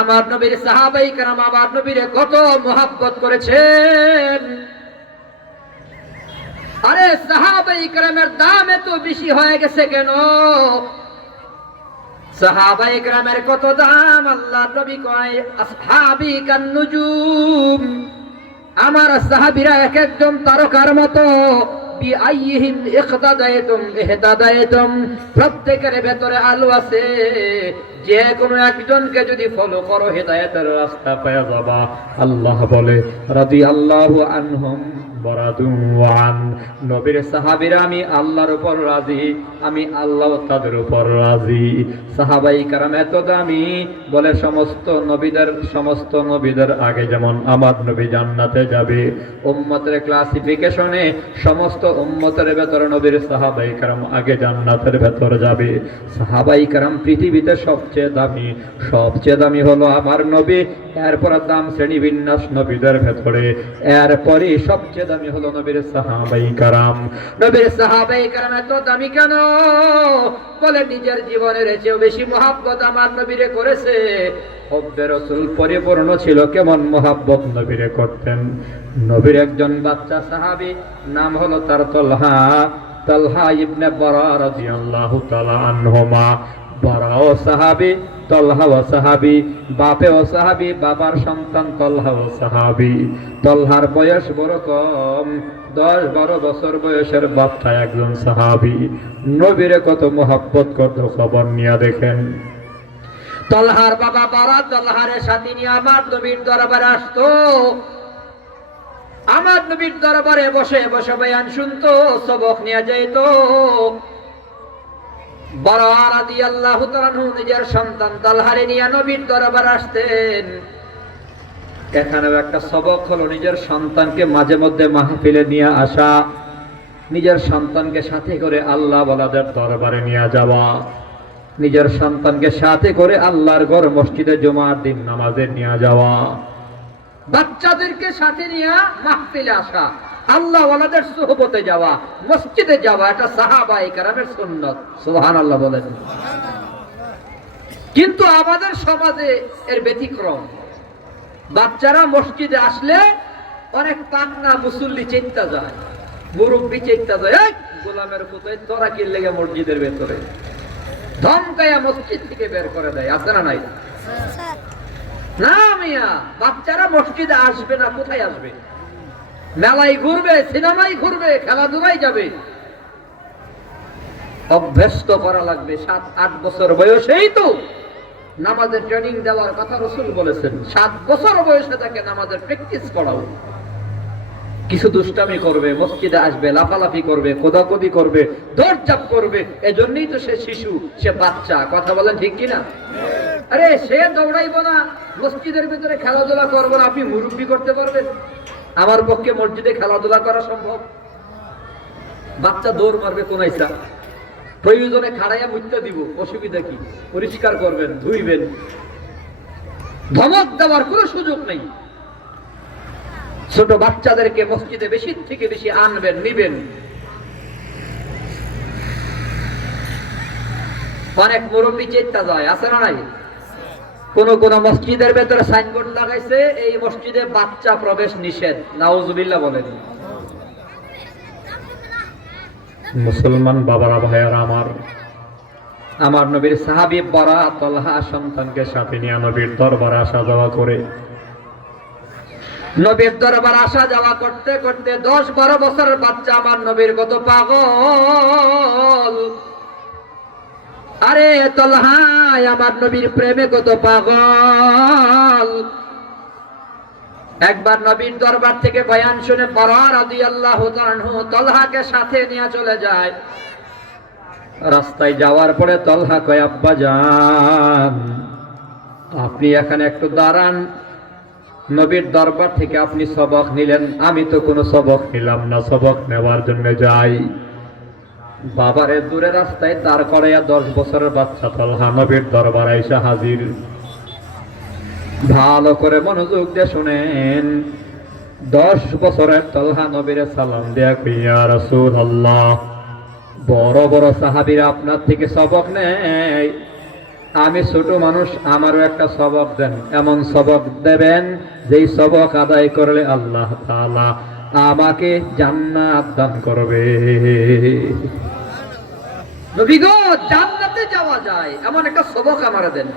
আমার নবীর সাহাবায়ে কেরাম আমার নবীরে কত মহব্বত করেছেন। আরে সাহাবায়ে কেরামের দাম এত বেশি হয়ে গেছে কেন? সাহাবায়ে কেরামের কত দাম, আল্লাহর নবী কয় আসহাবি কান নুজুম, আমার সাহাবীরা এক একজন তারকার মতো, বিআইহিম ইখতাদায়তুম ইহতাদায়তুম, প্রত্যেকের ভেতরে আলো আছে, যে কোনো একজনকে যদি ফলো করো হেদায়েতের রাস্তা পেয়ে যাবা। আল্লাহ বলে রাদিয়াল্লাহু আনহুম ওয়ারাদু আন, নবীর সাহাবীরা আমি আল্লাহর উপর রাজি, আমি আল্লাহ তাদের উপর রাজি। সাহাবায়ে কেরাম এত দামি, বলে সমস্ত নবীদের আগে যেমন আমার নবী জান্নাতে যাবে, উম্মতের ক্লাসিফিকেশনে সমস্ত উম্মতের ভেতরে নবীর সাহাবায়ে কেরাম আগে জান্নাতের ভেতরে যাবে। সাহাবায়ে কেরাম পৃথিবীতে সবচেয়ে দামি হলো আমার নবী, এরপর দাম শ্রেণী বিন্যাস নবীদের ভেতরে, এরপরই সবচেয়ে দামি হলো নবীর সাহাবায়ে কেরাম। নবীর সাহাবায়ে কেরাম এত দামি কেন? বলে নিজের জীবনের চেয়েও বেশি মহব্বত আমার নবীরে করেছে। হব্বে রাসূল পরিপূর্ণ ছিল। কেমন মহব্বত নবীরে করতেন? নবীর একজন বাচ্চা সাহাবী, নাম হলো তার তালহা ইবনে বারা রাদিয়াল্লাহু তাআলা আনহুমা। বারাও সাহাবী, তালহাও সাহাবী, বাপেও সাহাবী, বাবার সন্তান তালহাও সাহাবী। তালহার বয়স বড় কম, 10-12 বছর বয়সের বাচ্চা একজন সাহাবী। নবীরে কত মহব্বত করত, খবর নিয়ে দেখেন। তালহার বাবা বারা তালহারের সাথে নিয়ে আমার নবীর দরবারে আসতো, আমার নবীর দরবারে বসে বসে বয়ান শুনতো, সবক নিয়ে যাইত। বারা রাদিয়াল্লাহু তাআলা আনহু নিজের সন্তান তালহারে নিয়ে নবীর দরবারে আসতেন। এখানেও একটা সবক হলো নিজের সন্তানকে মাঝে মধ্যে মাহফিলে নিয়ে আসা, নিজের সন্তানকে সাথে করে আল্লাহ ওয়ালাদের দরবারে নিয়ে যাওয়া, নিজের সন্তানকে সাথে করে আল্লাহর ঘর মসজিদে জুমার দিন নামাজে নিয়ে যাওয়া, বাচ্চাদেরকে সাথে নিয়ে মাহফিলে আসা, আল্লাহ ওয়ালাদের সুহবতে যাওয়া, মসজিদে যাওয়া, এটা সাহাবায়ে কেরামের সুন্নাত। সুবহানাল্লাহ বলেন। কিন্তু আমাদের সমাজে এর ব্যতিক্রম। বাচ্চারা মসজিদে আসলে অনেক পাকনা মুসল্লি চেষ্টা যায়, মুরব্বী চেষ্টা যায়, গোলামের কোথায় তোরা কি লেগে মসজিদের ভেতরে ধমকায়া মসজিদ থেকে বের করে দেয়। আছে না নাই? না মিয়া, বাচ্চারা মসজিদে আসবে না, কোথায় আসবে? মেলায় ঘুরবে, সিনেমায় ঘুরবে, খেলাধুলায় যাবে। অভ্যস্ত করা লাগবে। 7-8 বছর বয়সেই তো নামাজের ট্রেনিং দেওয়ার কথা রাসূল বলেছেন। 7 বছর বয়সে তাকে নামাজের প্র্যাকটিস করাও। কিছু দুষ্টামি করবে, মসজিদে আসবে, লাফালাফি করবে, কোদাকুদি করবে, দৌড়ঝাঁপ করবে, এজন্যই তো সে শিশু, সে বাচ্চা। কথা বলেন ঠিক কিনা? আরে সে দৌড়াইব না, মসজিদের ভিতরে খেলাধুলা করবো না, আপনি মুরব্বি করতে পারবেন? আমার পক্ষে মসজিদে খেলাধুলা করা সম্ভব? বাচ্চা দৌড় মারবে কোন ইচ্ছা, প্রয়োজনে খাড়াইয়া মুইতা দিব, অসুবিধা কি? পরিষ্কার করবেন, ধুইবেন, ধমক দেওয়ার কোনো সুযোগ নেই। ছোট বাচ্চাদেরকে মসজিদে বেশি থেকে বেশি আনবেন, নিবেন। অনেক মুরব্বী চেষ্টা যায়, আছে না নাই? কোন কোন মসজিদের ভেতরে সাইনবোর্ড লাগাইছে, এই মসজিদে বাচ্চা প্রবেশ নিষেধ। নাউজুবিল্লাহ বলেন। মুসলমান বাবারা, ভাইয়ারা আমার নবীর সাহাবী বারা তালহা সন্তানকে সাথে নিয়ে নবীর দরবারে আসা যাওয়া করে। নবীর দরবার আসা যাওয়া করতে করতে 10-12 বছরের বাচ্চা আমার নবীর কত পাগল। আরে তালহা আমার নবীর প্রেমে কত পাগল। একবার নবীর দরবার থেকে বয়ান শুনে বারা রাদিয়াল্লাহু তাআলা আনহু তালহাকে সাথে নিয়ে চলে যায়। রাস্তায় যাওয়ার পরে তালহা কয়, আব্বা জান, আপনি এখানে একটু দাঁড়ান। নবীর দরবার থেকে আপনি সবক নিলেন, আমি তো কোনো সবক নিলাম না, সবক নেওয়ার জন্য যাই। বাবারে দূরে রাস্তায় দাঁড় করাইয়া 10 বছরের বাচ্চা তালহা নবীর দরবার আইসা হাজির। ভালো করে মনোযোগ দিয়ে শুনেন। 10 বছরের তালহা নবীরে সালাম দেয়া কই, ইয়া রাসূলুল্লাহ, বড় বড় সাহাবীরা আপনার থেকে সবক নেয়, আমি ছোট মানুষ, আমারও একটা সবক দেন, এমন সবক দেবেন যেই সবক আদায় করলে আল্লাহ তাআলা আমাকে জান্নাত দান করবে। নবী গো, জান্নাতে যাওয়া যায় এমন একটা সবক আমারে দেন।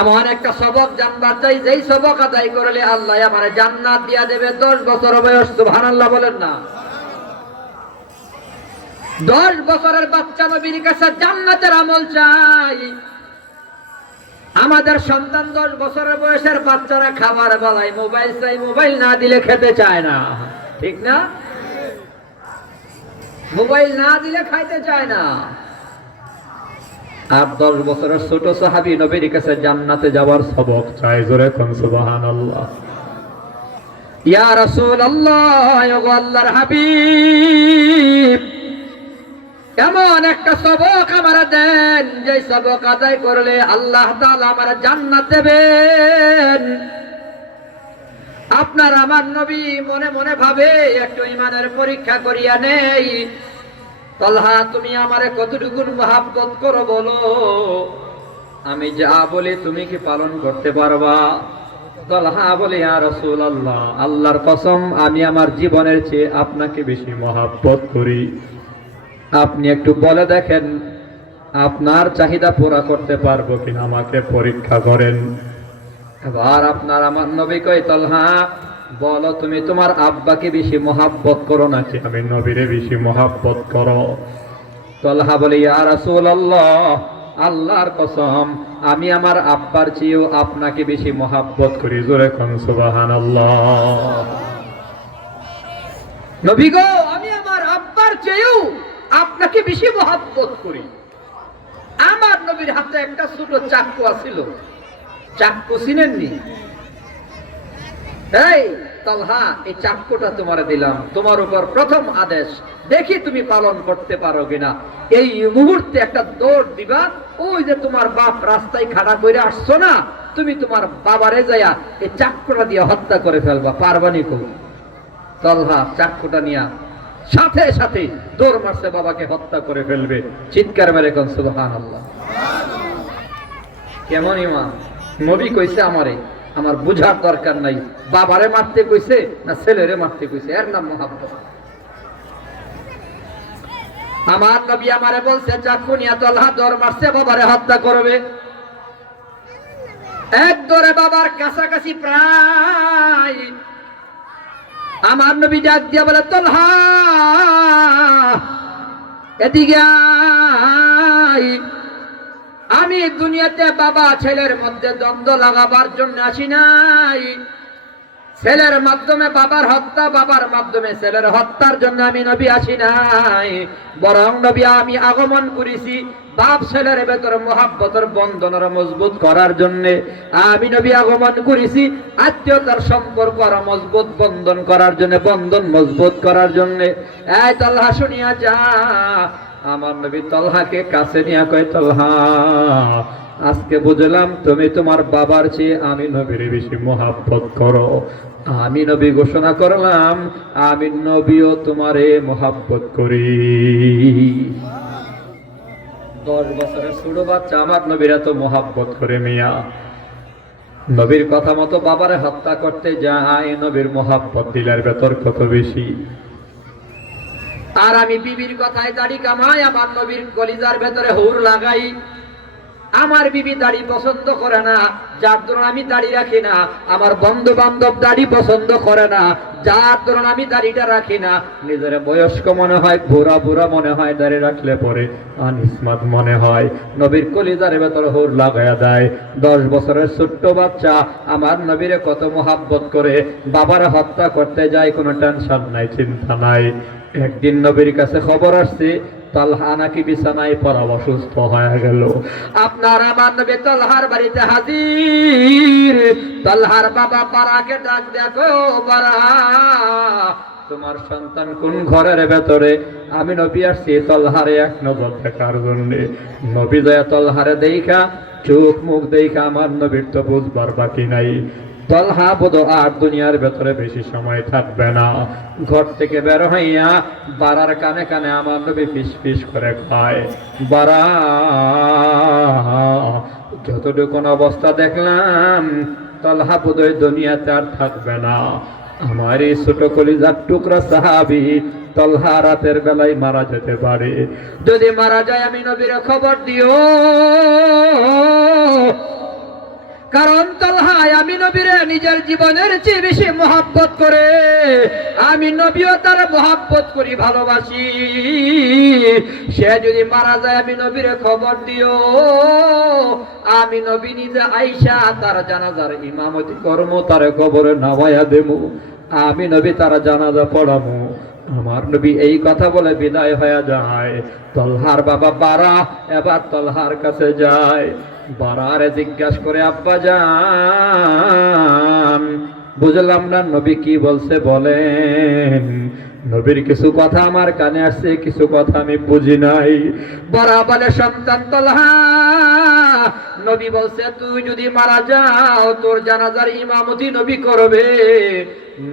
এমন একটা সবক জানবার চাই যেই সবক আদায় করলে আল্লাহ আমারে জান্নাত দিয়া দেবে। 10 বছর বয়স, সুবহানাল্লাহ বলেন না। 10 বছরের বাচ্চা নবীর কাছে জান্নাতের আমল চাই। আমাদের সন্তান 10 বছরের বয়সের বাচ্চারা খাবার বেলায় মোবাইল চাই, মোবাইল না দিলে খেতে চায় না, ঠিক না? মোবাইল না দিলে খাইতে চায় না। আর 10 বছরের ছোট সাহাবী নবীর কাছে জান্নাতে যাওয়ার সবক চাই। জোরে কোন সুবহানাল্লাহ। ইয়া রাসূলুল্লাহ, ওগো আল্লাহর হাবিব, এমন একটা সবক আমারে দেন যে সবক আদায় করলে আল্লাহ তাআলা আমারে জান্নাত দেবেন। আপনার আমার নবী মনে মনে ভাবে একটু ঈমানের পরীক্ষা করিয়া নেই। তালহা, তুমি আমারে কতটুকু মহব্বত করো বলো, আমি যা বলি তুমি কি পালন করতে পারবা? তালহা বলে, ইয়া রাসূলুল্লাহ, আল্লাহর কসম আমি আমার জীবনের চেয়ে আপনাকে বেশি মহব্বত করি। আপনি একটু বলে দেখেন আপনার চাহিদা পুরা করতে পারবো কিনা, আমাকে পরীক্ষা করেন। এবার আপনার আমার নবী কয়, তালহা বলো তুমি তোমার আব্বাকে বেশি মহব্বত করো নাকি আমি নবীরে বেশি মহব্বত করো? তালহা বলে, ইয়া রাসূলুল্লাহ, আল্লাহর কসম আমি আমার আব্বার চেয়েও আপনাকে বেশি মহব্বত করি। জোরে কোন সুবহানাল্লাহ। নবী গো, আমি আমার আব্বার চেয়েও আপনাকে বেশি মহব্বত করি। আমার নবীর হাতে একটা ছোট চাকু ছিল, চাকু চিনেননি? এই তালহা, এই চাকুটা তোমারে দিলাম, তোমার উপর প্রথম আদেশ, দেখি তুমি পালন করতে পারো কিনা। এই মুহূর্তে একটা দৌড় দিবা, ওই যে তোমার বাপ রাস্তায় খাড়া করে আসছো না, তুমি তোমার বাবারে যাইয়া এই চাকুটা দিয়ে হত্যা করে ফেলবা, পারবানি কো? তালহা চাকুটা নিয়া সাথে সাথে দৌড় মারছে, বাবাকে হত্যা করে ফেলবে। চিৎকার মেরে কোন সুবহানাল্লাহ। কেমন ঈমান! নবী কইছে আমারে, আমার বুঝার দরকার নাই বাবারে মারতে কইছে না ছেলেরে মারতে কইছে, এর নাম মহব্বত। আমার নবী আমারে বলছে চাকু নিয়া তালহা দৌড় মারছে, বাবারে হত্যা করবে। এক দৌড়ে বাবার কাছাকাছি প্রায় আমার নবী ডাক দিয়া বলে, তালহা এদিকে আয়। আমি দুনিয়াতে বাবা ছেলের মধ্যে দ্বন্দ্ব লাগাবার জন্য আসি নাই। ছেলের মাধ্যমে বাবার হত্যা, বাবার মাধ্যমে ছেলের হত্যার জন্য আমি নবী আসি নাই। বরং নবী আমি আগমন করেছি বাপ ছেলের ভেতরে মহব্বতের বন্ধনের মজবুত করার জন্য। আমি নবী আগমন করেছি আত্মীয়তার সম্পর্ক আরো মজবুত বন্ধন করার জন্য, বন্ধন মজবুত করার জন্য। এই তালহা শুনিয়া যা। আমার নবী তালহাকে কাছে নিয়ে কয়, তালহা আজকে বুঝলাম তুমি তোমার বাবার চেয়ে আমি নবীর বেশি মহব্বত করো। আমি নবী ঘোষণা করলাম আমি নবীও তোমারে মহব্বত করি। 10 বছরের ছোট বাচ্চা আমার নবীর এত মহব্বত করে মিয়া। নবীর কথা মতো বাবারে হত্যা করতে যায়, নবীর মহব্বত দিলের ভেতর কত বেশি। আর আমি বিবির কথায় দাড়ি কামাই, আমার নবীর কলিজার ভেতরে হুর লাগাই। আমার বিবি দাড়ি পছন্দ করে না, যার দরুন আমি দাড়ি রাখি না। আমার বন্ধু বান্ধব দাড়ি পছন্দ করে না, যার দরুন আমি দাড়িটা রাখি না। নিজের বয়স্ক মনে হয়, বুড়া বুড়া মনে হয়, দাড়ি রাখলে পরে আনিসমাত মনে হয়। নবীর কলিজার ভেতরে হুর লাগাইয়া দেয়। 10 বছরের ছোট্ট বাচ্চা আমার নবীরে কত মহব্বত করে। বাবারে হত্যা করতে যায়, কোনো টেনশন নাই, চিন্তা নাই। একদিন নবীর কাছে খবর আসছে তালহা নাকি বিছানায় পড়া অসুস্থ হয়ে গেল। আপনার আমার নবী তালহার বাড়িতে হাজির। তালহার বাবা বারাকে ডাক, দেখো বারা তোমার সন্তান কোন ঘরের ভেতরে? আমি নবী আসছি তালহারে এক নজর দেখার জন্য। নবী যায় তালহারে দেখা, চোখ মুখ দেখা আমার নবীর তো বুঝবার বাকি নাই। তলহা বোধ আর দুনিয়ার ভেতরে বেশি সময় থাকবে না। ঘর থেকে বের হইয়া বারার কানে কানে আমার নবী ফিস ফিস করে কয়, বারা, যতটুকু অবস্থা দেখলাম তলহা বোধহয় দুনিয়াতে আর থাকবে না। আমার এই ছোট কলিজার টুকরা সাহাবী তলহা রাতের বেলায় মারা যেতে পারে। যদি মারা যায় আমি নবীর খবর দিও, কারণ তলহা আমি নবীরে নিজের জীবনের চেয়ে বেশি মহব্বত করে। আমি নবীও তার মহব্বত করি, ভালোবাসি। সে যদি মারা যায় আমি নবীরে খবর দিও, আমি নবী নিজে আইসা তার জানাজার ইমামতি কর্ম তার কবরে নামায়া দেবো। আমি নবী তার জানাজা পড়াবো। আমার নবী এই কথা বলে বিদায় হয়ে যায়। তলহার বাবা বারা এবার তলহার কাছে যায়। বারারে জিজ্ঞাসা করে, আব্বা জান, বুঝলাম না নবী কি বলছে বলেন। নবীর কিছু কথা আমার কানে আসছে, কিছু কথা আমি বুঝি নাই। বারা বলে, সন্তান তলহা, নবী বলছে তুই যদি মারা যাও তোর জানাজার ইমামতি নবী করবে।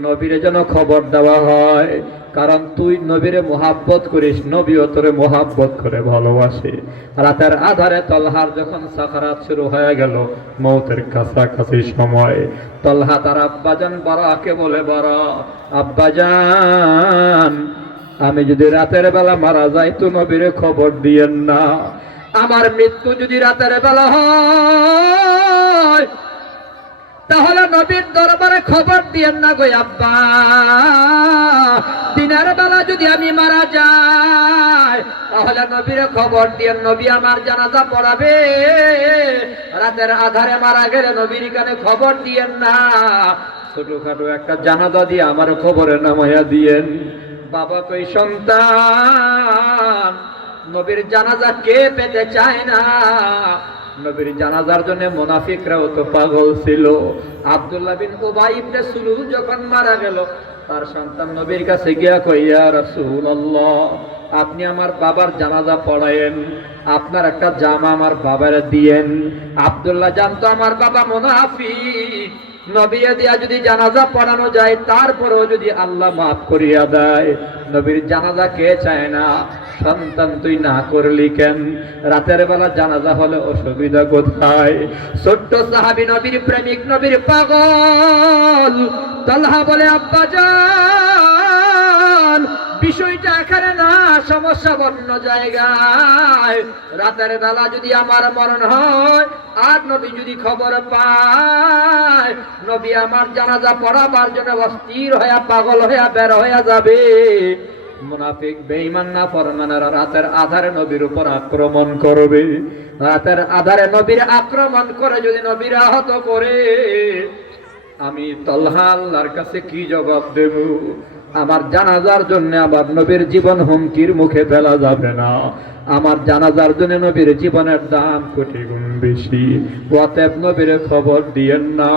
নবীরে যেন খবর দেওয়া হয়, কারণ তুই নবীরে মোহাব্বত করিস, নবীও তোরে মোহাব্বত করে ভালোবাসে। রাতের আধারে তলহার যখন সাকারাত শুরু হয়ে গেল, মৌতের কাছাকাছি সময়, তলহা তার আব্বাজান বারাকে বলে, বারা আব্বাজান, আমি যদি রাতের বেলা মারা যাই তো নবীরে খবর দিয়েন না। আমার মৃত্যু যদি রাতের বেলা হয় তাহলে নবীর দরবারে খবর দিয়েন না গো আব্বা। দিনের বেলা যদি আমি মারা যাই তাহলে নবীর খবর দিয়েন, নবী আমার জানাজা পড়াবে। রাতের আধারে মারা গেলে নবীর কানে খবর দিয়েন না। ছোটখাটো একটা জানাজা দিয়ে আমার খবরে নামাইয়া দিয়েন। বাবা কই, সন্তান, নবীর জানাজা কে পেতে চায় না? নবীর জানাজার জন্য মুনাফিকরাও তো পাগল ছিল। আব্দুল্লাহ বিন উবাই ইবনে সুলুল যখন মারা গেল, তার সন্তান নবীর কাছে গিয়া কই, ইয়া রাসূলুল্লাহ, আপনি আমার বাবার জানাজা পড়ায়েন, আপনার একটা জামা আমার বাবারে দিয়েন। আব্দুল্লাহ জানতো আমার বাবা মুনাফিক, নবীয়ে দিয়া যদি জানাজা পড়ানো যায় তারপরেও যদি আল্লাহ মাফ করিয়া দেয়। নবীর জানাজা কে চায় না? সন্তান তুই না করলি কেন? রাতের বেলা জানাজা হলে অসুবিধা কোথায়? ছোট্ট সাহাবী, নবীর প্রেমিক, নবীর পাগল তালহা বলে, আব্বা জান, বিষয়টা এখানে না, সমস্যা অন্য জায়গায়। রাতের বেলা যদি আমার মরণ হয় আর নবী যদি খবর পায়, নবী আমার জানাজা পড়াবার জন্য অস্থির হইয়া পাগল হইয়া বের হইয়া যাবে। মুনাফিক বেঈমান নাফরমানেরা রাতের আধারে নবীর উপর আক্রমণ করবে। রাতের আধারে নবীর আক্রমণ করে যদি নবীর আহত করে, আমি তলহা আল্লাহর কাছে কি জবাব দেব? আমার জানাজার জন্য আমার নবীর জীবন হুমকির মুখে ফেলা যাবে না। আমার জানাজার জন্য নবীর জীবনের দাম কোটি গুণ বেশি। অতএব নবীর খবর দিয়েন না।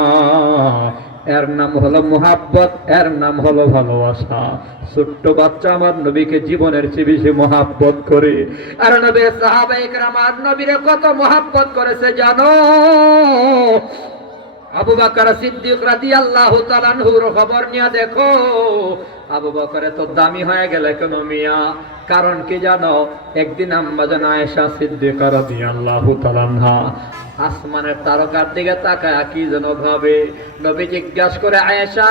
এর নাম হলো মুহাব্বত, এর নাম হলো ভালোবাসা। ছোট্ট বাচ্চা আমার নবীকে জীবনের চেয়ে বেশি মুহাব্বত করে। আর নবীর সাহাবায়ে কেরাম আর নবীরে কত মুহাব্বত করেছে জানো? আবু বকর সিদ্দিক রাদিয়াল্লাহু তাআলা আনহুর খবর নিয়ে দেখো। আবু বকর তো দামি হয়ে গেল কেন মিয়া? কারণ কি জানো? একদিন আম্মা জান আয়েশা সিদ্দিকা রাদিয়াল্লাহু তাআলা আনহা আসমানের তারকার দিকে তাকায় কি যেন ভাবে। নবী জিজ্ঞাসা করে, আয়েশা,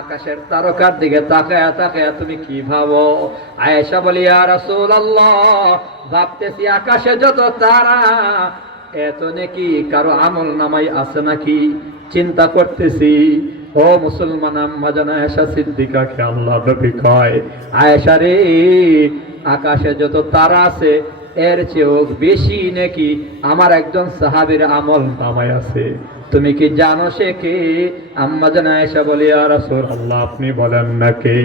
আকাশের তারকার দিকে তাকায়া তাকায়া তুমি কি ভাবো? আয়েশা বলি, ইয়া রাসূলুল্লাহ, ভাবতেছি আকাশে যত তারা এত নাকি কারো আমল নামাই আছে নাকি চিন্তা করতেছি। ও মুসলমান আম্মা জান আয়েশা সিদ্দিকাকে আল্লাহ নবী কয়, আয়েশা রে, আকাশে যত তারা আছে এর চেয়েও বেশি নাকি আমার একজন সাহাবীর আমল নামাই আছে। তুমি কি জানো সে কে? আম্মা জান আয়েশা বলে, ইয়া রাসূলুল্লাহ, আপনি বলেন না কে?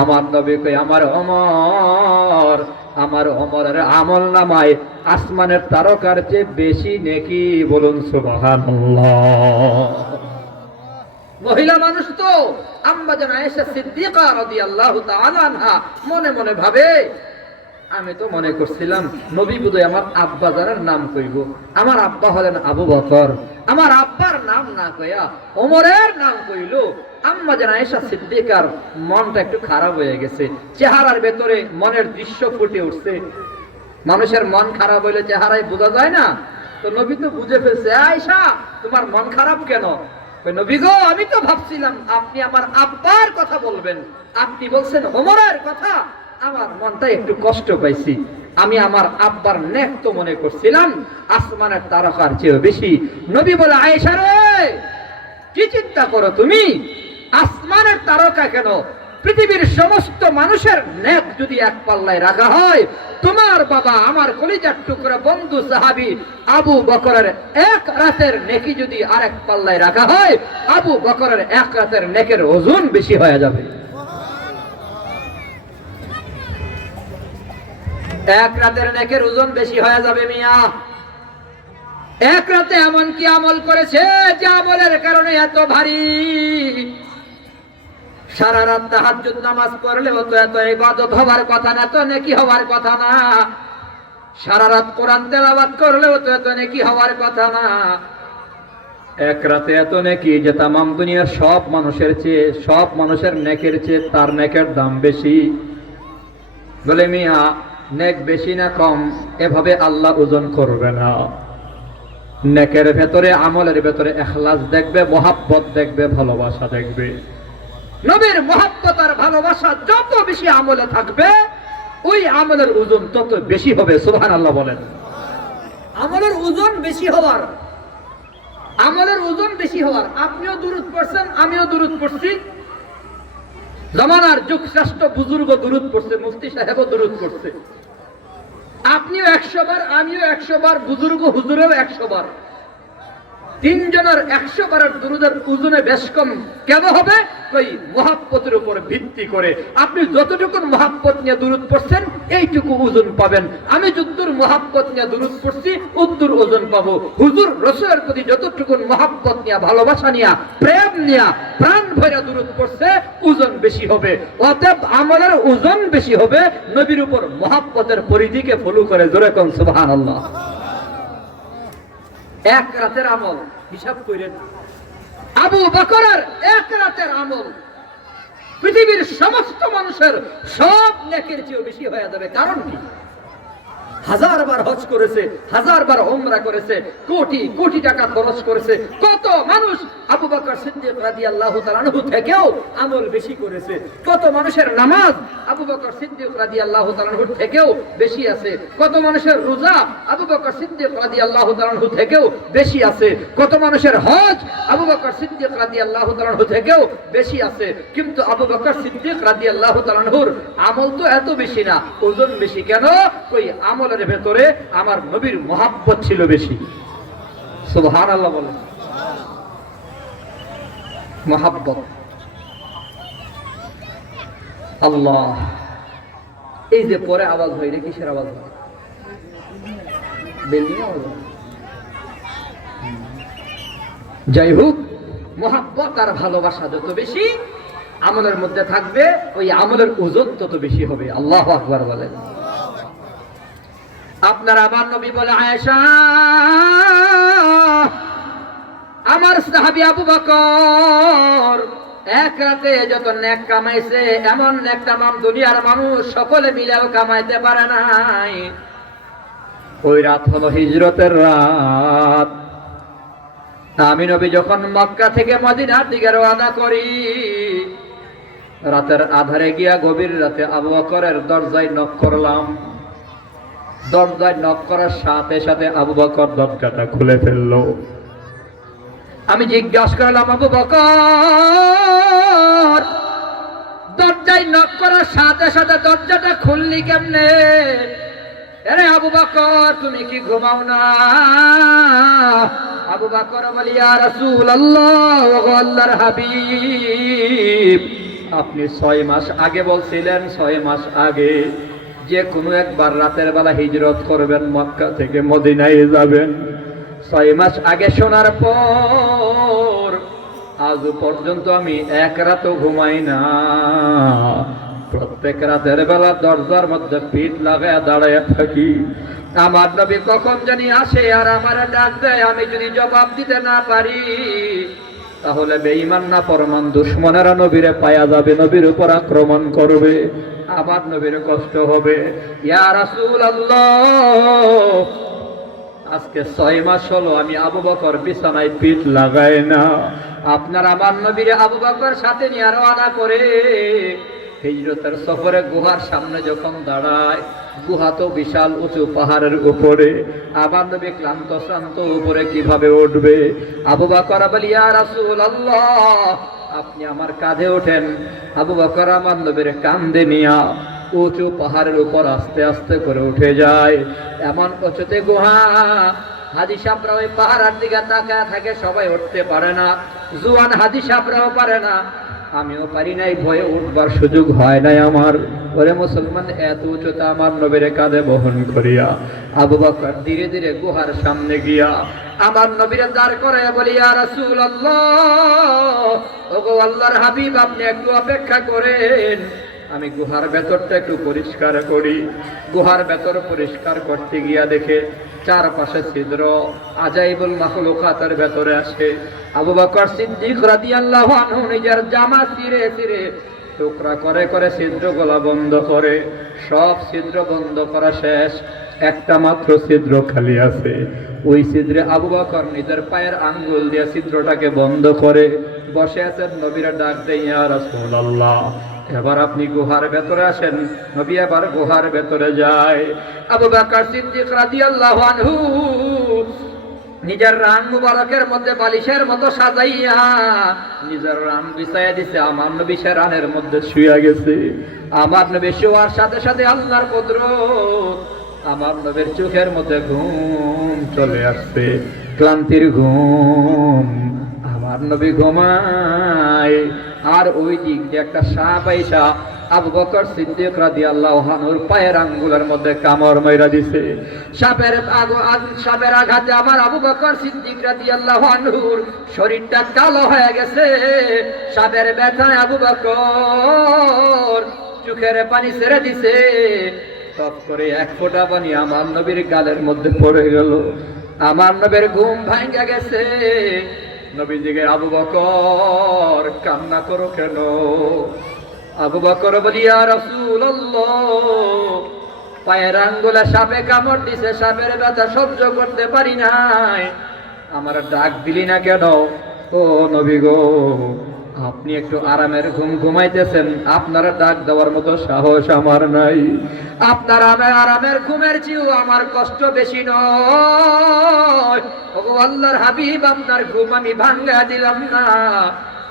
আমার নবী কয়, আমার ওমর। আমার ওমরের আমল নামায় আসমানের তারকার চেয়ে বেশি নেকি। বলুন সুবহানাল্লাহ। মহিলা মানুষ তো আম্মা জান আয়েশা সিদ্দিকা রাদিয়াল্লাহু তাআলা আনহা মনে মনে ভাবে, আমি তো মনে করছিলাম নবী বোধহয় আমার আব্বা জানের নাম কইব। আমার আব্বা হলেন আবু বকর, আমার আব্বার নাম না কইয়া ওমরের নাম কইল। আম্মা জান আয়েশা সিদ্দিকার মনটা একটু খারাপ হয়ে গেছে, চেহারার ভেতরে মনের দৃশ্য ফুটে উঠছে। মানুষের মন খারাপ হইলে চেহারায় বোঝা যায় না, তো নবী তো বুঝে ফেলছে। আয়েশা, তোমার মন খারাপ কেন? নবী গো, আমি তো ভাবছিলাম আপনি আমার আব্বার কথা বলবেন, আপনি বলছেন ওমরের কথা, আমার মনটা একটু কষ্ট পাইছি। আমি আমার আব্বার নেক তো মনে করছিলাম আসমানের তারকার চেয়ে বেশি। নবী বলে, আয়েশা রে, কি চিন্তা করো তুমি? আসমানের তারকা কেন, পৃথিবীর সমস্ত মানুষের নেক যদি এক পাল্লায় রাখা হয়, তোমার বাবা আমার কলিজার টুকরা বন্ধু সাহাবী আবু বকরের এক রাতের নেকি যদি আরেক পাল্লায় রাখা হয়, আবু বকরের এক রাতের নেকের ওজন বেশি হয়ে যাবে। এক রাতের নেকের ওজন বেশি হয়ে যাবে মিয়া। এক রাতে এমন কি আমল করেছে যে আমলের কারণে এত ভারী। সারা রাত তাহাজ্জুদ নামাজ পড়লেও তো এত ইবাদত হওয়ার কথা না, এত নেকি হওয়ার কথা না। সারা রাত কোরআন তেলাওয়াত করলেও তো এত নেকি হওয়ার কথা না। এক রাতে এত নেকি যে তামাম দুনিয়ার সব মানুষের চেয়ে, সব মানুষের নেকের চেয়ে তার নেকের দাম বেশি। বলে মিয়া, নেক বেশি না কম এভাবে আল্লাহ ওজন করবে না। নেকের ভেতরে, আমলের ভেতরে ইখলাস দেখবে, মহাব্বত দেখবে, ভালোবাসা দেখবে। নবীর মহাব্বত আর ভালোবাসা যত বেশি আমলে থাকবে, ওই আমলের ওজন তত বেশি হবে। সুবহানাল্লাহ বলেন। আমলের ওজন বেশি হওয়ার, আমলের ওজন বেশি হওয়ার। আপনিও দুরূদ পড়ছেন, আমিও দুরূদ পড়ছি, জামানার যুগ শ্রেষ্ঠ বুজুর্গ দুরূদ পড়ছে, মুফতি সাহেবও দুরূদ পড়ছে। আপনিও 100 বার, আমিও 100 বার, বুজুর্গ হুজুরেও 100 বার। তিনজনের 100 বারের দুরূদের ওজনে বেশ কম কেন হবে? ওই মহাব্বতের উপর ভিত্তি করে। আপনি যতটুকু মহাব্বত নিয়ে দুরূদ পড়ছেন, এইটুকু ওজন পাবেন। আমি যদ্দুর মহাব্বত নিয়ে দুরূদ পড়ছি, উদ্দুর ওজন পাবো। হুজুর রাসূলের প্রতি যতটুকু মহাব্বত নিয়ে, ভালোবাসা নিয়ে, প্রেম নিয়ে, প্রাণ ভরে দুরূদ পড়ছে, ওজন বেশি হবে। অতএব আমলের ওজন বেশি হবে নবীর উপর মহাব্বতের পরিধিকে ফলো করে। জোরে কোন সুবহানাল্লাহ। এক রাতের আমল হিসাব করেন, আবু বকরের এক রাতের আমল পৃথিবীর সমস্ত মানুষের সব নেকের চেয়ে বেশি হয়ে যাবে। কারণ কি? 1000 বার হজ করেছে, 1000 বার উমরা করেছে, কোটি কোটি টাকা খরচ করেছে। কত মানুষ আবু বকর সিদ্দিক রাদিয়াল্লাহু তাআলা আনহু থেকেও আমল বেশি করেছে। কত মানুষের নামাজ আবু বকর সিদ্দিক রাদিয়াল্লাহু তাআলা আনহু থেকেও বেশি আছে। কত মানুষের রোজা আবু বকর সিদ্দিক রাদিয়াল্লাহু তাআলা আনহু থেকেও বেশি আছে। কত মানুষের হজ আবু বকর সিদ্দিক রাদিয়াল্লাহু তাআলা আনহু থেকেও বেশি আছে। কিন্তু আবু বকর সিদ্দিক রাদিয়াল্লাহু তাআলা আনহুর আমল তো এত বেশি না, ওজন বেশি কেন? ওই আমল ভেতরে আমার নবীর মহাব্বত ছিল বেশি। সুবহানাল্লাহ বলেন। মহাব্বত, আল্লাহ। এই যে পরে আওয়াজ হয়, রে কিসের আওয়াজ হয়? বেলনি আওয়াজ। যাই হোক, মহাব্বত আর ভালোবাসা যত বেশি আমলের মধ্যে থাকবে, ওই আমলের ওজন তত বেশি হবে। আল্লাহু আকবার বলেন। আপনার আমার নবী বলে, আয়েশা, আমার সাহাবী আবু বকর এক রাতে যত নেক কামাইছে, এমন নেক তামাম দুনিয়ার মানুষ সকলে মিলেও কামাইতে পারে নাই। ওই রাত হলো হিজরতের রাত। আমি নবী যখন মক্কা থেকে মদিনার দিকে রওনা করি, রাতের আধারে গিয়া গভীর রাতে আবু বকরের দরজায় নক করলাম। দরজায় নক করার সাথে সাথে আবু বকর দরজাটা খুলে ফেললো। আমি জিজ্ঞাসা করলাম, আবু বকর, দরজায় নক করার সাথে সাথে দরজাটা খুললি কেমনে? আরে আবু বকর, তুমি কি ঘুমাও না? আবু বকর বলি, ইয়া রাসূলুল্লাহ, ওগো আল্লাহর হাবিব, আপনি 6 মাস আগে বলছিলেন, 6 মাস আগে যে কোনো একবার রাতের বেলা হিজরত করবেন, মক্কা থেকে মদিনায় যাবেন। 6 মাস আগে শোনার পর আজ পর্যন্ত আমি এক রাতও ঘুমাই না। প্রত্যেক রাতের বেলা দরজার মধ্যে পিঠ লাগায় দাঁড়ায় থাকি। আমার নবী কখন জানি আসে আর আমার ডাক দেয়, আমি যদি জবাব দিতে না পারি তাহলে বেঈমান না ফরমান দুশমনেরা নবীরে পায়া যাবে, নবীর উপর আক্রমণ করবে, আমার নবীর কষ্ট হবে। ইয়া রাসূলুল্লাহ, আজকে 6 মাস হলো আমি আবু বকর বিছানায় পিঠ লাগাই না। আপনার আমার নবীরে আবু বকর সাথে নিয়ে রওনা করে হিজরতের সফরে গুহার সামনে যখন দাঁড়ায়, গুহা তো বিশাল উঁচু পাহাড়ের উপরে, আমার নবী ক্লান্ত শ্রান্ত উপরে কিভাবে উঠবে? আবু বকর বলি, ইয়া রাসূলুল্লাহ, আপনি আমার কাঁধে ওঠেন। আবু বকর আমার নবীর কাঁধে নিয়া উঁচু পাহাড়ের উপর আস্তে আস্তে করে উঠে যায়। এমন উঁচুতে গুহা, হাজি সাহেবরা ওই পাহাড়ের দিকে তাকায় থাকে, সবাই উঠতে পারে না, জুয়ান হাজি সাহেবরাও পারে না, আমিও পারি নাই, ভয়ে উঠবার সুযোগ হয় নাই আমার। ওরে মুসলমান, এত উঁচুতে আমার নবীর কাঁধে বহন করিয়া আবু বকর ধীরে ধীরে গুহার সামনে গিয়া আমার নবীরে দাঁড় করে বলি, ইয়া রাসূলুল্লাহ, ওগো আল্লাহর হাবিব, আপনি একটু অপেক্ষা করেন, আমি গুহার ভেতরটা একটু পরিষ্কার করি। গুহার ভেতর পরিষ্কার করতে গিয়া দেখে চারপাশে ছিদ্র, আজাইবুল মাখলুকাতের ভেতরে আসে। আবু বকর সিদ্দিক রাদিয়াল্লাহু আনহু নিজের জামা ছিঁড়ে ছিঁড়ে টুকরা করে করে ছিদ্রগুলা বন্ধ করে। সব ছিদ্র বন্ধ করা শেষ, একটা মাত্র ছিদ্র খালি আছে। ওই ছিদ্রে আবু বকর নিজের পায়ের আঙ্গুল দিয়ে ছিদ্রটাকে বন্ধ করে বসে আছেন। নবীরা ডাক দেয়, ইয়া রাসূলুল্লাহ, এবার আপনি গুহার ভেতরে আসেন। নবী এবার গুহার ভেতরে যায়। আবু বকর সিদ্দিক রাদিয়াল্লাহু আনহু নিজের রান মুবারকের মধ্যে বালিশের মতো সাজাইয়া নিজের রান বিছাইয়া দিছে। আমার নবী সে রানের মধ্যে শুয়ে গেছে। আমার নবী শোয়ার সাথে সাথে আল্লাহর কুদরত, আমার নবীর চোখের মধ্যে ঘুম চলে আসছে, ক্লান্তির ঘুম। আমার নবী ঘুমায়, আর ওই দিক দিয়ে একটা সাপ আইসা আবু বকর সিদ্দিক রাদিয়াল্লাহু আনহুর পায়ের আঙ্গুলের মধ্যে কামড় মাইরা দিছে। সাপের আঘাতে আমার আবু বকর সিদ্দিক রাদিয়াল্লাহু আনহুর শরীরটা কালো হয়ে গেছে। সাপের ব্যথায় আবু বকর চোখের পানি ছেড়ে দিছে। টপ করে এক ফোঁটা পানি আমার নবীর গালের মধ্যে পড়ে গেল। আমার নবীর ঘুম ভাঙা গেছে। নবী জিগে, আবু বকর কান্না করো কেন? আবু বকর বলি, ইয়া রাসূলুল্লাহ, পায়ের আঙ্গুলে সাপে কামড় দিছে, সাপের ব্যথা সহ্য করতে পারি নাই, আমার ডাক দিলি না কেন? ও নবী গো, আপনি একটু আরামের ঘুম ঘুমাইতেছেন, আপনারা ডাক দেওয়ার মতো সাহস আমার নাই। আপনার আরামের ঘুমের চেয়েও আমার কষ্ট বেশি নয়। ওগো আল্লাহর হাবিব, আপনার ঘুম আমি ভাঙ্গা দিলাম না।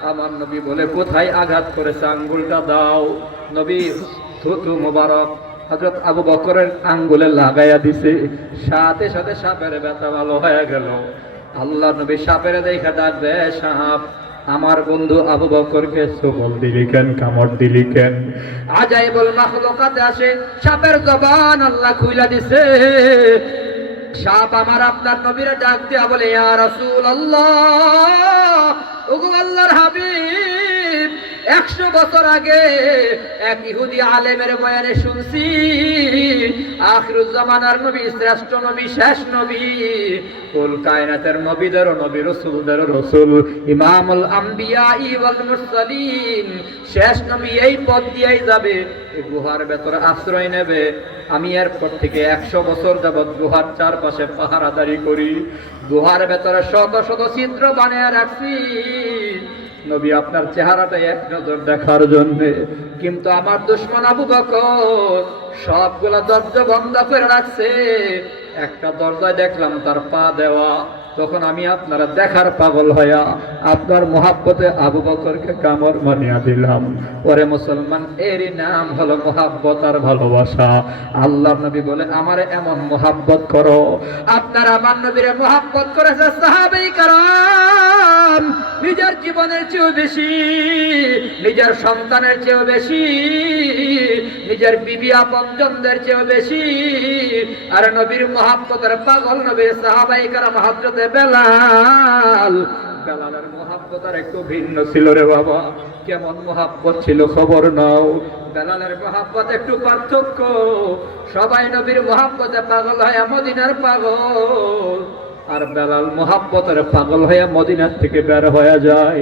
আমার নবী বলে, কোথায় আঘাত করেছে আঙ্গুলটা দাও। নবী থুতু মোবারক হযরত আবু বকরের আঙ্গুলে লাগাইয়া দিছে। সাথে সাথে সাপের ব্যথা ভালো হয়ে গেল। আল্লাহ নবী সাপের দেখা ডাক দেয়, সাপ, আমার বন্ধু আবু বকরকে সবল দিলি কেন, কামড় দিলি কেন? আজাইবুল মাখলুকাতে আসে, সাপের জবান আল্লাহ খুইলা দিছে। সাপ আমার আপনার নবীরে ডাক দিয়া বলে, ইয়া রাসূলুল্লাহ, ওগো আল্লাহর হাবিব, 100 বছর আগে এক ইহুদি আলেমের বয়ানে শুনছি আখিরুজ জামানার নবী, শ্রেষ্ঠ নবী, শেষ নবী, কুল কায়নাতের নবীদের নবী, রাসূলদের রাসূল, ইমামুল আম্বিয়া ওয়াল মুরসালিন, শেষ নবী এই পথ দিয়েই যাবে, এই গুহার ভেতরে আশ্রয় নেবে। আমি এরপর থেকে 100 বছর যাবৎ গুহার চারপাশে পাহারাদারি করি। গুহার ভেতরে শত শত ছিদ্র বানিয়ে রাখছি নবী আপনার চেহারাটা এক নজর দেখার জন্য। কিন্তু আমার দুশমন আবু বকর সবগুলা দরজা বন্ধ করে রাখছে। একটা দরজায় দেখলাম তার পা দেওয়া, তখন আমি আপনারা দেখার পাগল হইয়া আপনার মোহাব্বতে আবু বকরকে কামড় মানিয়া দিলাম। ওরে মুসলমান, এরই নাম হলো মোহাব্বত আর ভালোবাসা। আল্লাহ নবী বলে, আমারে এমন মোহাব্বত করো। আপনারা আমার নবীরে মোহাব্বত করেছে সাহাবায়ে কেরাম নিজের জীবনের চেয়েও বেশি, নিজের সন্তানের চেয়েও বেশি, নিজের বিবি আপনজনদের চেয়েও বেশি। আর নবীর মোহাব্বতের পাগল নবীর সাহাবায়ে কেরাম হযরত বেলাল বেলালের মহাব্বত আর একটু ভিন্ন ছিল রে বাবা। কেমন মহাব্বত ছিল খবর নাও। বেলালের মহাব্বত একটু পার্থক্য। সবাই নবীর মহাব্বতে পাগল হয়, মদিনার পাগল, আর বেলাল মহাব্বতের পাগল হয়ে মদিনার থেকে বের হয়ে যায়।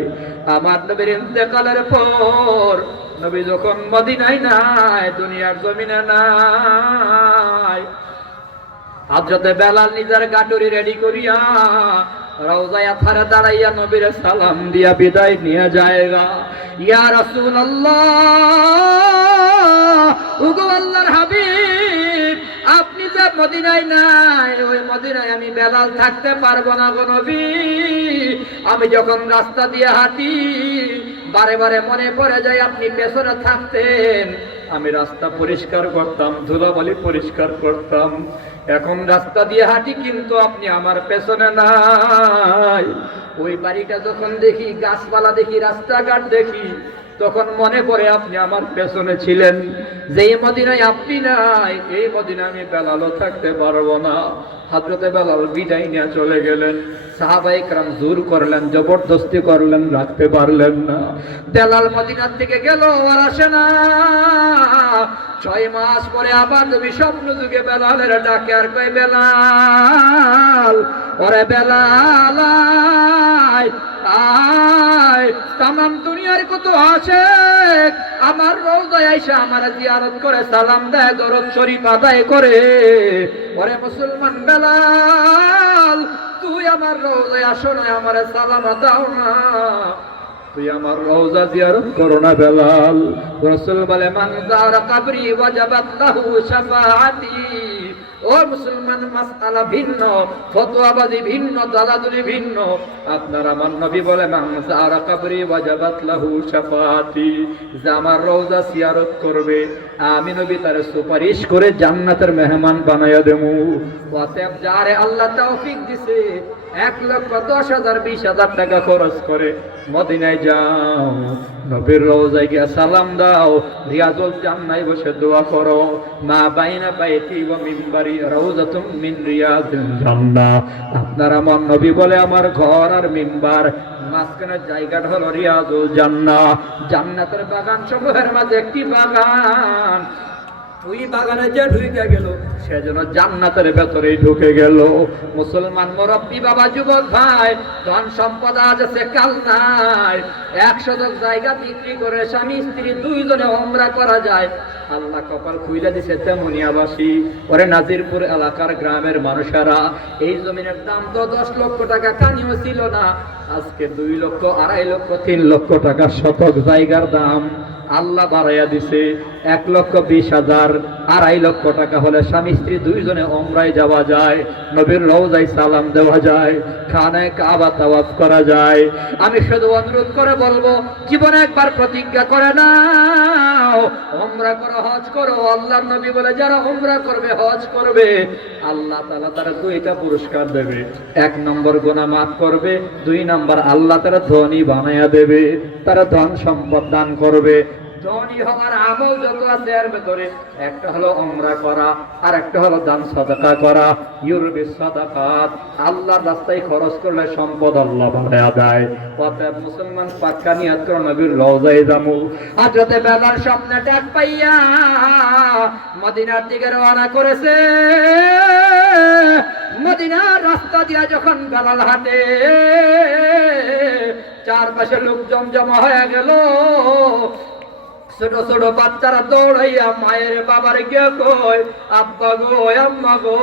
আমার নবীর ইন্তেকালের পর নবী যখন মদিনায় নাই, দুনিয়ার জমিনে নাই, হযরতে বেলাল নিজের গাটুরি রেডি করিয়া রওজায় আথারে দাঁড়াইয়া নবীর সালাম দিয়া বিদায় নিয়ে যায়গা। ইয়া রাসূলুল্লাহ, ওগো আল্লাহর হাবিব, আপনি যে মদিনায় নাই, ওই মদিনায় আমি বেলাল থাকতে পারবো না গো নবী। আমি যখন রাস্তা দিয়ে হাঁটি বারে বারে মনে পড়ে যায় আপনি পেছনে থাকতেন, আমি রাস্তা পরিষ্কার করতাম, ধুলাবালি পরিষ্কার করতাম। এখন রাস্তা দিয়ে হাঁটি কিন্তু আপনি আমার পেছনে নাই। ওই বাড়িটা যখন দেখি, গাছপালা দেখি, রাস্তাঘাট দেখি, তখন মনে পড়ে আপনি আমার পেছনে ছিলেন। যেই মদিনায় আপনি নাই, এই মদিনায় আমি বেলালও থাকতে পারবো না। হযরতে বেলাল বিদায় নিয়ে চলে গেলেন। সাহাবায়ে কেরাম জোর করলেন, জবরদস্তি করলেন, রাখতে পারলেন না। বেলাল মদিনার থেকে গেল, আর আসে না। 6 মাস পরে আবার নবী স্বপ্ন যুগে বেলালের ডাকে, আর কই বেলাল, ওরে বেলাল আয় আয়, তামাম দুনিয়ার কত আশিক আমার রওজায় আইসা আমার জিয়ারত করে সালাম দেয়, দরুদ শরীফ আদায় করে। ওরে মুসলমান বেলাল, তুই আমার রওজায় আসো না, আমার সালাম দাও না, তুই আমার রওজা জিয়ারত করো না বেলাল। রাসূল বলে, মান যারা কবরি ওয়াজাবাত লাহু শাফাআতি। ও মুসলমান, মাসআলা ভিন্ন, ফতোয়াবাজি ভিন্ন, দালাদুলি ভিন্ন। আপনার আমার নবী বলে, মান যারা কবরি ওয়াজাবাত লাহু শাফাআতি, যে আমার রওজা জিয়ারত করবে, আমি নবী তার সুপারিশ করে জান্নাতের মেহমান বানায়া দেবো। অতএব যারে আল্লাহ তৌফিক দিছে 1,10,000 20,000 টাকা খরচ করে মদিনায় যাও, নবীর রওজায় গিয়ে সালাম দাও, রিয়াজুল জান্নায় বসে দোয়া করো, মা বাইনা বাইতি ওয়া মিনবারি রাউযাতুম মিন রিয়াজিল জান্নাহ। আপনার আমার নবী বলে, আমার ঘর আর মিম্বার মাঝখানের জায়গাটা হলো রিয়াজুল জান্নাহ, জান্নাতের বাগান সমূহের মাঝে একটি বাগান। ওই বাগানে যে ঢুকে গেল, সে যেন জান্নাতের ভেতরেই ঢুকে গেল। মুসলমান মুরব্বী বাবা, যুবক ভাই, ধন সম্পদ আজ আছে কাল নাই। 100 জায়গা বিক্রি করে স্বামী স্ত্রী দুইজনে উমরা করা যায়। আল্লাহ কপাল খুইলা দিছে তেমনিয়াবাসী। ওরে নাজিরপুর এলাকার গ্রামের মানুষেরা, এই জমিনের দাম তো 10 লক্ষ টাকা কানিও ছিল না, আজকে 2 লক্ষ, 2.5 লক্ষ, 3 লক্ষ টাকা শতক জায়গার দাম আল্লাহ বাড়াইয়া দিছে। 1,20,000, 2.5 লক্ষ টাকা হলে স্বামী স্ত্রী দুইজনে উমরায় যাওয়া যায়, নবীর রওজায় সালাম দেওয়া যায়, খানায় কাবা তাওয়াফ করা যায়। আমি শুধু অনুরোধ করে বলবো, জীবনে একবার প্রতিজ্ঞা করে নাও, উমরা করো, হজ করো। আল্লাহর নবী বলে, যারা উমরা করবে, হজ করবে, আল্লাহ তাআলা তারা 2টা পুরস্কার দেবে। 1 নম্বর গুনাহ মাফ করবে, 2 নম্বর আল্লাহ তারা ধনী বানায়া দেবে, তারা ধন সম্পদ দান করবে। ধনী হওয়ার আমল যত আছে এর ভেতরে একটা হলো উমরা করা, আর একটা হলো দান সাদাকা করা। ইউরবিস সাদাকাত, আল্লাহর রাস্তায় খরচ করলে সম্পদ আল্লাহ বাড়ায়া দেয়। অতএব মুসলমান পাক্কা নিয়ত করে নবীর রওজায় যামু। হযরতে বেলাল স্বপ্নে ডাক পাইয়া মদিনার দিকে রওনা করেছে। মদিনার রাস্তা দিয়া যখন বেলাল হাঁটে, চারপাশে লোক জমজমা হয়ে গেল। ছোট ছোট বাচ্চারা দৌড়াইয়া মায়ের বাবার গিয়ে কই, আব্বা গো, আম্মা গো,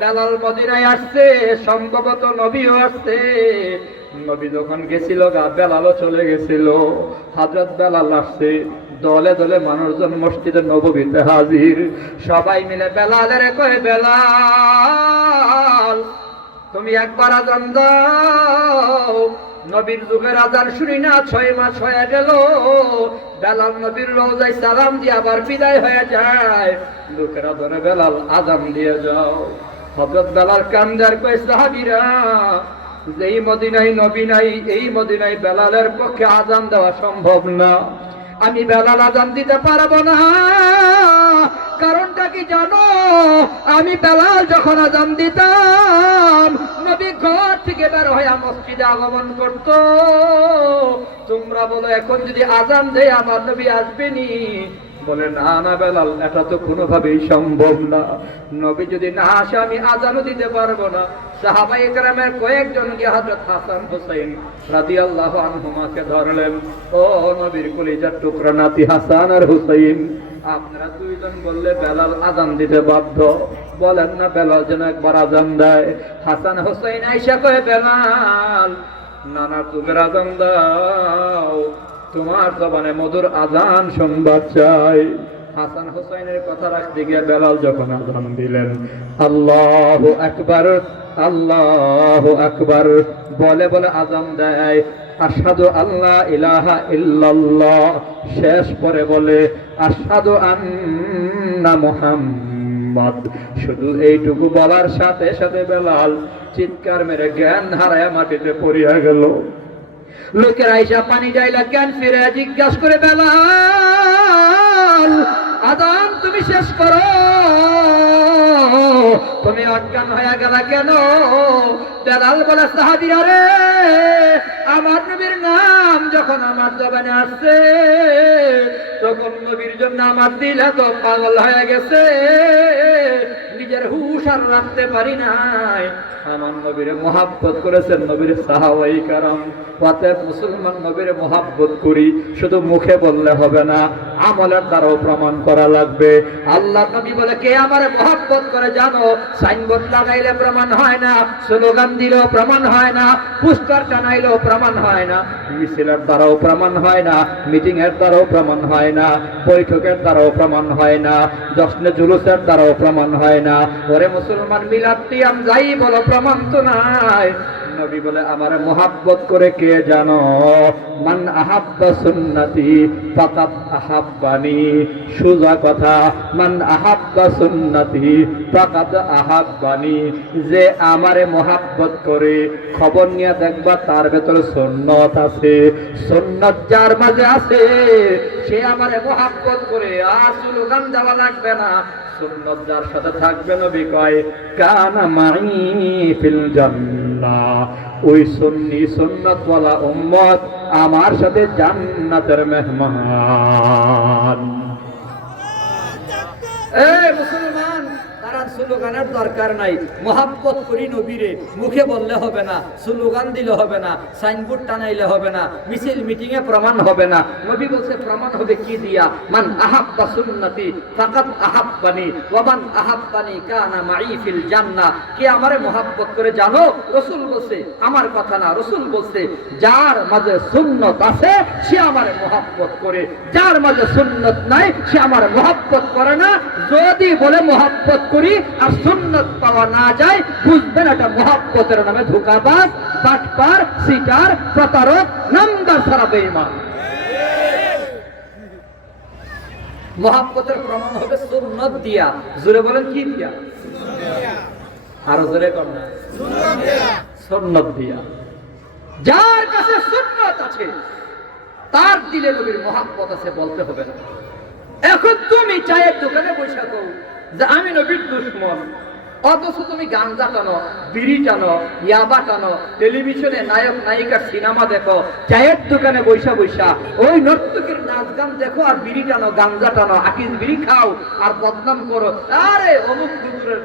বেলাল মদিনায় আসছে, সম্ভবত নবীও আসছে। নবী যখন গেছিল গা, বেলালও চলে গেছিল। হযরত বেলাল আসছে, দলে দলে মানুষজন মসজিদে নববীতে হাজির। সবাই মিলে বেলালের কয়, বেলাল তুমি একবার আযান দাও। নবীর যুগের আযান শুনি না 6 মাস হয়ে গেল। বেলাল নবীর রওজায় সালাম দিয়ে আবার বিদায় হয়ে যায়। লোকেরা ধরে, বেলাল আযান দিয়ে যাও। হযরত বেলাল কান্দার কয়, সাহাবীরা, যেই মদিনায় নবী নাই, এই মদিনায় বেলালের পক্ষে আযান দেওয়া সম্ভব না। আমি বেলাল আযান দিতে পারবো না, কারণটা কি জানো? আমি বেলাল যখন আজান দিতাম, নবী ঘর থেকে বের হয়ে মসজিদে আগমন করত। তোমরা বলো এখন যদি আজান দেয় আমার নবী আসবেনি? বলে না না বেলাল, এটা তো কোনোভাবেই সম্ভব না। নবী যদি না আসে আমি আজানও দিতে পারবো না। সাহাবায়ে কেরামের কয়েকজন গিয়ে হযরত হাসান হুসাইন রাদিয়াল্লাহু আনহুমাকে ধরলেন। ও নবীর কলিজার টুকরা নাতি হাসান আর হুসাইন, আপনারা দুইজন বললে বেলাল আজান দিতে বাধ্য, বলেন না বেলাল যেন একবার আজান দেয়। হাসান হুসাইন আয়েশা কয়, বেলাল না না, তুমি আজান দাও, তোমার জবানে মধুর আজান শুনবার চাই। হাসান হুসাইনের কথা রাখতে গিয়ে বেলাল যখন আজান দিলেন, আল্লাহু আকবার আল্লাহু আকবার বলে বলে আজান দেয়। আশহাদু আল্লা ইলাহা ইল্লাল্লাহ শেষ পরে বলে আশহাদু আন্না মুহাম্মাদ। শুধু এইটুকু বলার সাথে সাথে বেলাল চিৎকার মেরে জ্ঞান হারায় মাটিতে পড়িয়া গেল। লোকের আইসা পানি যাইলা জ্ঞান ফিরে জিজ্ঞাসা করে, বেলাল আজান তুমি শেষ করো, তুমি অজ্ঞান হয়ে গেলা কেন? বেলাল বলে, সাহাবীরা রে, আমার নবীর নাম যখন আমার জবানে আসছে তখন নবীর জন্য আমার দিল এত পাগল হয়ে গেছে, নিজের হুঁশ আর রাখতে পারি নাই। আমার নবীরে মহাব্বত করেছেন নবীর সাহাবায়ে কেরাম। অতএব মুসলমান নবীরে মহাব্বত করি, শুধু মুখে বললে হবে না, আমলের দ্বারাও প্রমাণ করা লাগবে। আল্লাহ নবী বলে, কে আমারে মহাব্বত করে জানো? সাইনবোর্ড লাগাইলে প্রমাণ হয় না, স্লোগান দিলেও প্রমাণ হয় না, পোস্টার টানাইলেও প্রমাণ হয় না, মিছিলের দ্বারাও প্রমাণ হয় না, মিটিং এর দ্বারাও প্রমাণ হয় না, বৈঠকের দ্বারাও প্রমাণ হয় না, জশ্নে জুলুসের দ্বারাও প্রমাণ হয় না। ওরে মুসলমান, মিলাদ কিয়াম যাই বলো, প্রমাণ তো নাই। নবী বলে, আমার মোহাব্বত করে কে জানো? মান আহাব্বা সুন্নতি ফাকাদ আহাব্বানি। সোজা কথা, মান আহাব্বা সুন্নতি ফাকাদ আহাব্বানি। যে আমারে মোহাব্বত করে, খবর নিয়ে দেখবা তার ভেতরে সুন্নত আছে। সুন্নত যার মাঝে আছে সে আমারে মোহাব্বত করে, আর স্লোগান দেওয়া লাগবে না। সুন্নত যার সাথে থাকবে, নবী কয় কানা মাই ফিল জান্নাহ, ওই সুন্নি সুন্নতওয়ালা উম্মত আমার সাথে জান্নাতের মেহমান। এই মুসলমান, তারা স্লোগানের দরকার নাই, মহাব্বত করি নবীরে, মুখে বললে হবে না, স্লোগান দিলে হবে না, সাইনবোর্ড টানাইলে হবে না, মিছিল মিটিং এ প্রমাণ হবে না। নবী বলছে প্রমাণ হবে কি দিয়া? মান আহাব্বা সুন্নতি ফাকাদ আহাব্বানি ওয়া মান আহাব্বানি কানা মাই ফিল জান্নাহ। কে আমারে মহাব্বত করে জানো? রাসূল বলছে, আমার কথা না, রাসূল বলছে, যার মাঝে সুন্নত আছে সে আমারে মহাব্বত করে, যার মাঝে সুন্নত নাই সে আমারে মহাব্বত করে না। যদি বলে মহাব্বত করি আর সুন্নত পাওয়া না যায়, বুঝবেন এটা মহাব্বতের নামে ধোঁকাবাজ, বাটপার, সিটার, প্রতারক, নামদার ছাড়া বেঈমান। মহাব্বতের প্রমাণ হবে সুন্নত দিয়া। জোরে বলেন কি দিয়া? আরো জোরে করেন না, সুন্নত দিয়া। যার কাছে সুন্নত আছে তার দিলে নবীর মহাব্বত আছে বলতে হবে না। এখন তুমি চায়ের দোকানে বসে থাকো যে আমি নবীর দুশমন, অথচ তুমি গাঞ্জা টানো, বিড়ি টানো, ইয়াবা টানো, টেলিভিশনে নায়ক নায়িকার সিনেমা দেখো, চায়ের দোকানে বৈশা বৈশা ওই নর্তকীর নাচ গান দেখো, আর বিড়ি টানো, গাঞ্জা টানো, আকিস বিড়ি খাও আর বদনাম করো। আরে অমুক হুজুরের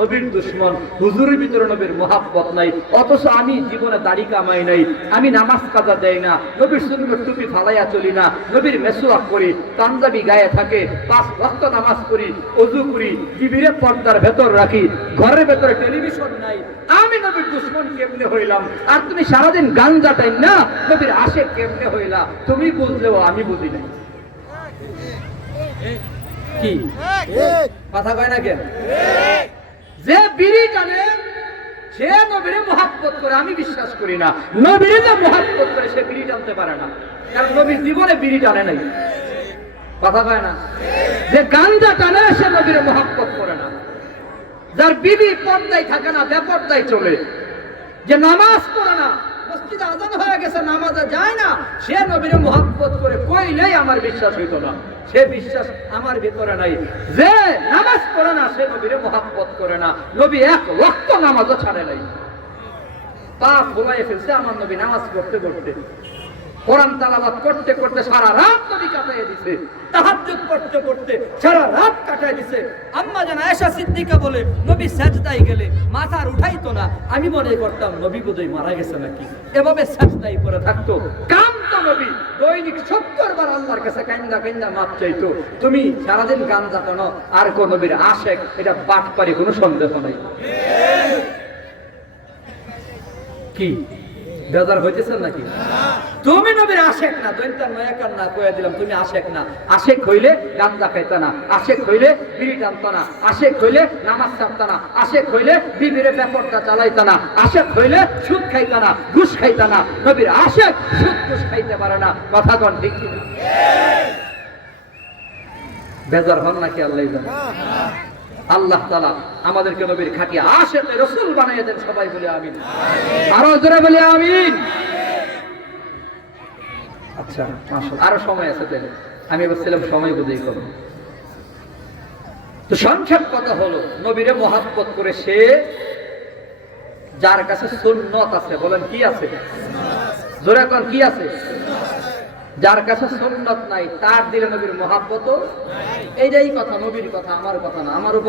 নবীর দুশমন, হুজুরের ভিতরে নবীর মহাব্বত নাই। অথচ আমি জীবনে দাড়ি কামাই নাই, আমি নামাজ কাজা দেই না, নবীর সুন্নত টুপি ফালাইয়া চলি না, নবীর মেসওয়াক করি, পাঞ্জাবি গায়ে থাকে, 5 ওয়াক্ত নামাজ করি, ওযু করি, বিবিরে পর্দার ভেতর রাখি, ঘরের ভেতরে টেলিভিশন নাই। আমি নবীর দুশমন কেমনে হইলাম? আর তুমি সারাদিন গাঞ্জা টাইম না, নবীর আশিক কেমনে হইলা? তুমি বুঝলেও আমি বুঝি নাই। কি কথা কয় না কেন? যে বিড়ি টানে সে নবীরে মহাব্বত করে, আমি বিশ্বাস করি না নবীরে যে মহাব্বত করে সে বিড়ি টানতে পারে না, কারণ নবীর জীবনে বিড়ি টানে নাই। কথা কয় না? যে গাঞ্জা টানে সে নবীরে মহাব্বত করে না। যার বিবি পর্দায় থাকে না, বেপর্দায় চলে, যে নামাজ পড়ে না, মসজিদে আজান হয়ে গেছে, নামাজে যায় না, সে নবীর মহব্বত করে কইলেই আমার বিশ্বাস হইতো না। সে বিশ্বাস আমার ভিতরে নাই। যে নামাজ পড়ে না সে নবীর মহব্বত করে না। নবী এক ওয়াক্ত নামাজও ছাড়ে নাই। পা ফুলাইয়ে ফেলছে আমার নবী নামাজ পড়তে পড়তে, কোরআন তেলাওয়াত করতে করতে সারা রাত নবী কাটায় দিছে, তাহাজ্জুদ পড়তে পড়তে সারা রাত কাটায় দিছে। আম্মা জান আয়েশা সিদ্দিকা বলে নবী সাজদায় গেলে মাথা আর উঠাইতো না। আমি মনে করতাম নবী বোধহয় মারা গেছে নাকি, এভাবে সাজদায় পড়ে থাকতো। কান্ত নবী দৈনিক 70 বার আল্লাহর কাছে কান্দা কান্দা মাপ চাইতো। তুমি সারাদিন গান জানো আর কোন নবীর আশেক, এটা বাটপারি, কোনো সন্দেহ নাই। কি বেজার হইতেছেন নাকি? তুমি নবীর আশেক না, দৈন্তার নয়াকার না কইয়া দিলাম, তুমি আশেক না। আশেক হইলে গাঁজা খাইতা না, আশেক হইলে বিড়ি টানতো না, আশেক হইলে নামাজ ছাড়তা না, আশেক হইলে বিবিরে ব্যাপারটা চালাইতা না, আশেক হইলে সুদ খাইতা না, ঘুষ খাইতা না। নবীর আশেক সুদ ঘুষ খাইতে পারে না। কথা কোন ঠিক কিনা? বেজার হন নাকি? আল্লাহ জানে। আল্লাহ তাআলা আমাদেরকে নবীর খাঁটি আশিকে রাসূল বানাইয়া দেন। সবাই বলে আমিন। আরো জোরে বলে আমিন। আচ্ছা, মাশাআল্লাহ, আরো সময় আছে তাহলে। আমি বলছিলাম সময় বুঝেই করব। তো সংক্ষেপ কথা হলো, নবীরে মহব্বত করে সে যার কাছে সুন্নাত আছে, বলেন কি আছে? জোরে কোন কি আছে? যার কাছে সুন্নাত নাই তার দিলে নবীর মহব্বত নাই। এইটাই কথা, নবীর কথা, আমার কথা না। আমার উপর